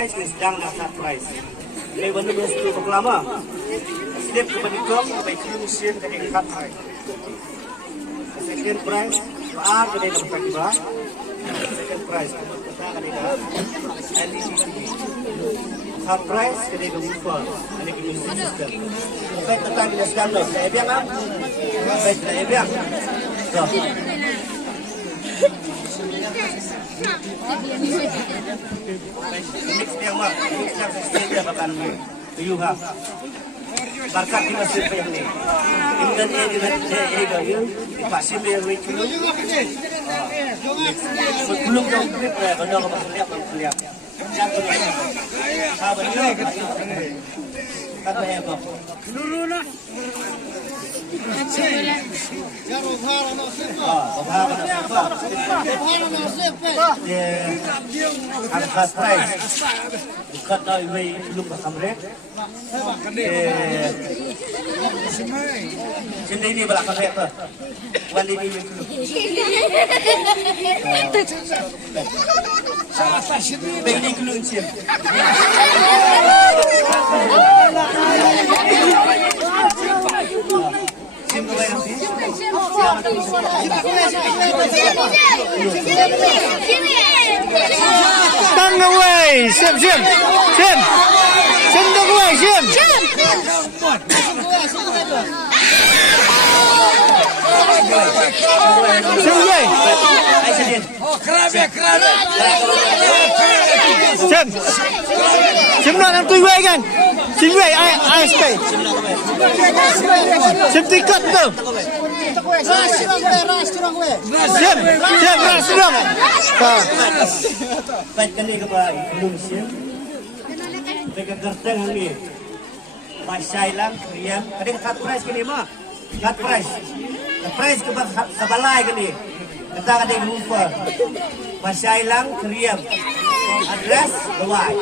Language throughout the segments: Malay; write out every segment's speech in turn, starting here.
Sedang nak surprise. Ini benda mesti berlama. Sedap kebenikong baik musim dari kapai. Second prize, baar dari dapat tiba. Second prize, kita akan ada LED TV. Third prize dari Google, ada music system. Baik tentang kita sedang nak. Saya biar kan? Baik saya biar. So. Mix dia mak, mix yang sesuai bahkan tuyuha. Berkat di masjid yang ni. Ingat dia dengan dia gaya, pasti dia ricu. Sebelum jauh trip, kalau kamu lihat, lihat. Jatuh lagi. Sahabat dia, kata apa? Lululah. Harga price bukan dari belum bersamret. Sini ini belakang apa? Wali ini. Begini keluncir. Tăng away, xem, xem tăng away, xem. Xem away. Xem nào làm tôi away kan? Xem away, ai stay. Xem tiket tu. Xem, ras dong. Baik kali ke Indonesia. Mereka gerteng ni. Masyailang kriam. Ada cut price kini mah. Cut price. Price ke sebalai kini. Kita ada lupa. Masyailang kriam. Address Hawaii.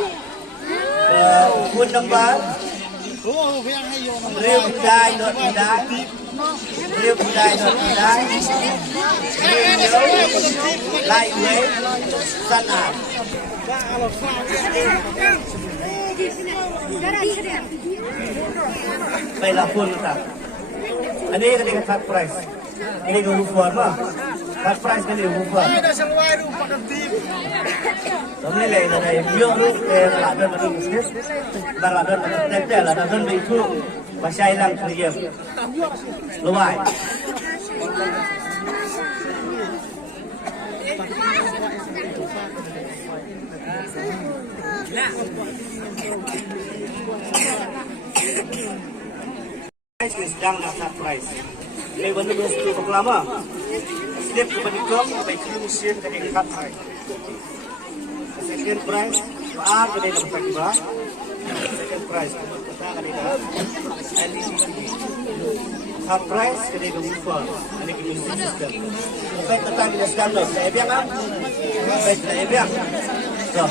Phone number. Real die not die. Real die not die. Lightweight. Sana. Baiklah pun kita. Ini kan cut price. Ini kan lupa mah. Cut price kan lupa. Kami lagi ada yang biar ladar macam bisnes, ladar macam tektel, ladar itu bahasa Ilang kriam, luai. Sedang nak surprise. Ini benda mesti berlama. Sedap kebenikong baik musim dari kapai. Second prize, baar dari dapat tiba. Second prize, kita akan ada LED TV. Third prize dari Google, ada music system. Baik tentang kita sedang nak. Saya biar kan? Baik saya biar. So.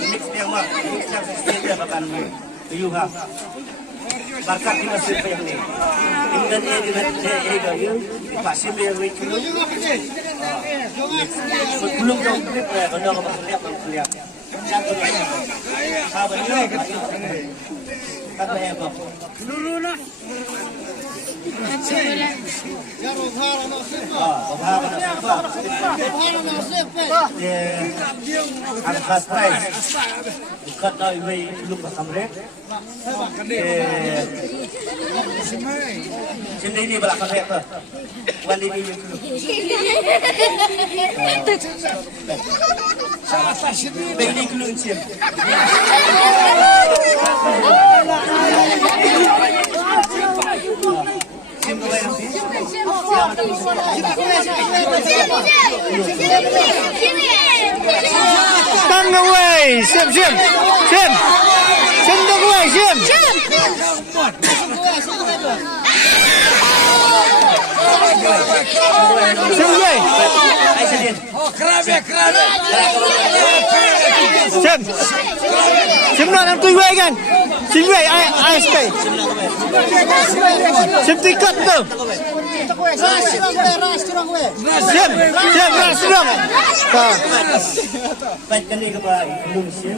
Mix dia mak, mix yang sesuai bahkan tuyuha. Berkat di masjid yang ni. Ingat dia dengan dia gaya, pasti dia ricu. Sebelum jauh trip, kalau kamu lihat, lihat. Jatuh lagi. Sahabat dia, kata apa? Lululah. Harga price bukan dari belum bersamret. Sini ini belakang apa? Wali ini. Begini keluncir. Tăng away, xem tăng away, xem. Xem away. Xem nào làm tôi away kan? Xem away, ai stay. Xem tiket tu. Sim, serang. Baik kali ke Indonesia.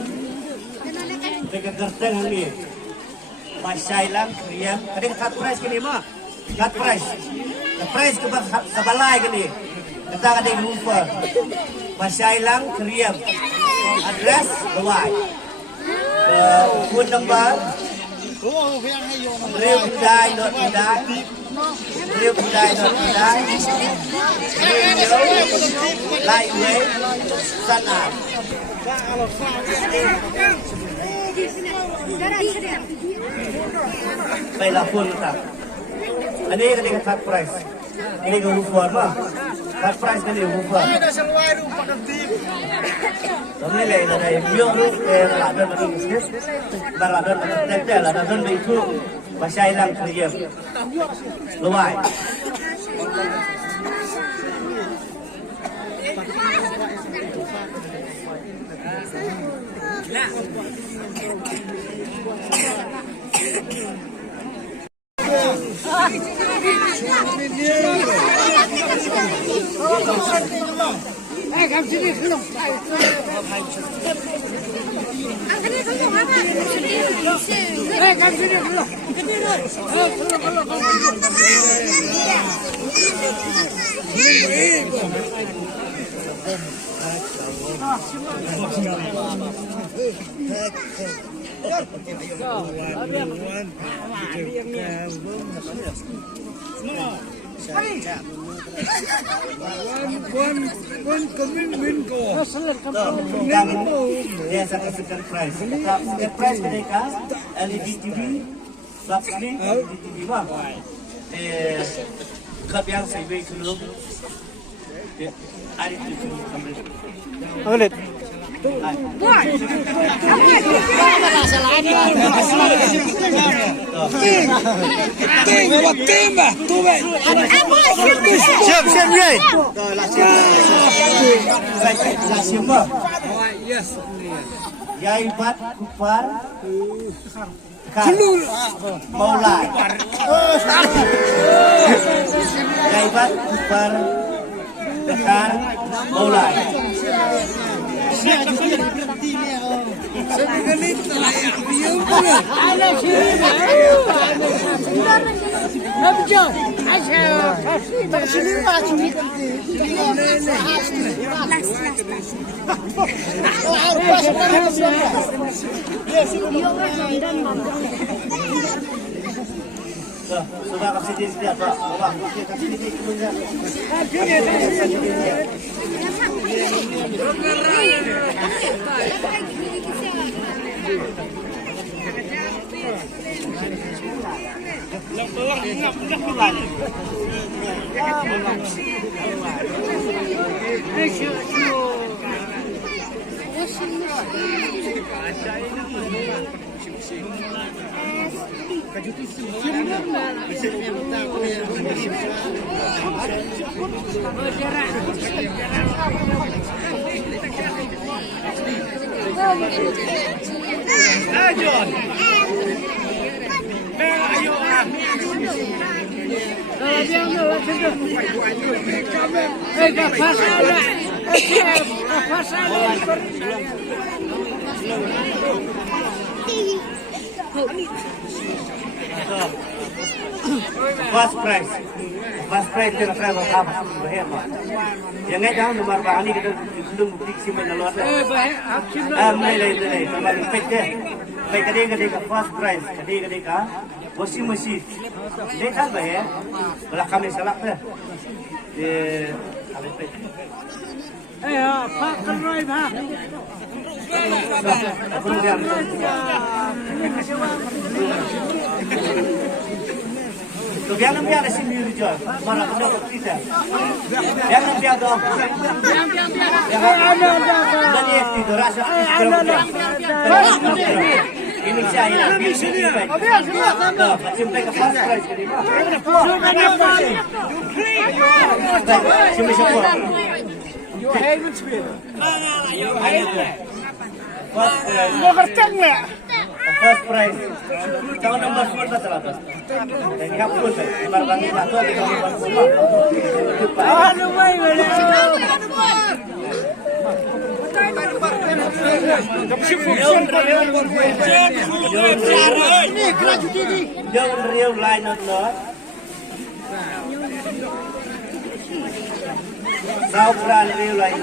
Dekat gerteng ni. Masyailang kriam. Kadang cut price kini mah. Cut price. The price ke sabalai kini. Kita ada lupa. Masyailang kriam. Address Luai. Phone number. Real Budai not Budai. Real Budai not Budai. Lightweight. Sana. Baiklah pun tak. Ini ketika cut price. Ini ke lupa mah. Cut price kan dia lupa. Ini leh ada yang ruf ladan macam ni. Baladan macam tete ladan itu masyailang kriam. Luai. Come sini dulu. Come sini dulu. One commitment go. Dia second price. Second price mereka LED TV, flat screen, LED TV mah. Kap yang saya beli dulu. Ada itu kamera. Alit. Siap, Ray. Siapa? Yaibat Kufar Maulai. Yaibat Kufar Bekar Maulai. Sudah kasih diri dia Pak. Bapak kasih diri dulunya. First prize kita try apa berhemat. Jangan jangan nomor bani kita belum bukti sih menolak. Mulai nomor pete. Baik kadang first prize kadang washing machine. Dekat bah belakang ni salah tu. Pak Kenroy Pak. Tu biar nampak ada sini jual. Mana kita kita. Biar nampak dong. Dan ini tu rasa. Ini saya. Macam mereka fast price ni. Cuma siapa? Mau kerjang nggak? first prize. Tahun nombor 4 seratus. Dan kapul tu, bagi satu di nombor 4. Anu mai wala. Ini kerajut ini. Jangan riau lain not. Kau peran riau lain.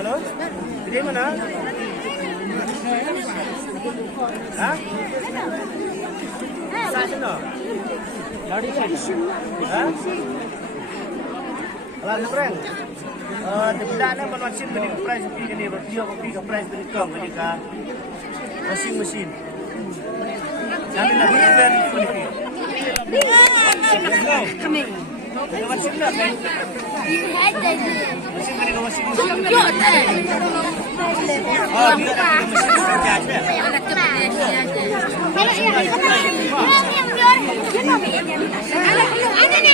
Halo, di mana? Hah? Sana. Lari kan? Hah? Lalu friend. Bila nak mesin beli price pergi ni, bertiup pergi ke price beli kong beli ke mesin. Jangan nak beli dari kulit. Kami. Mesin nak kan? Mesin beli ke mesin. Oh, dia nak mesin kerja je. Ada ni.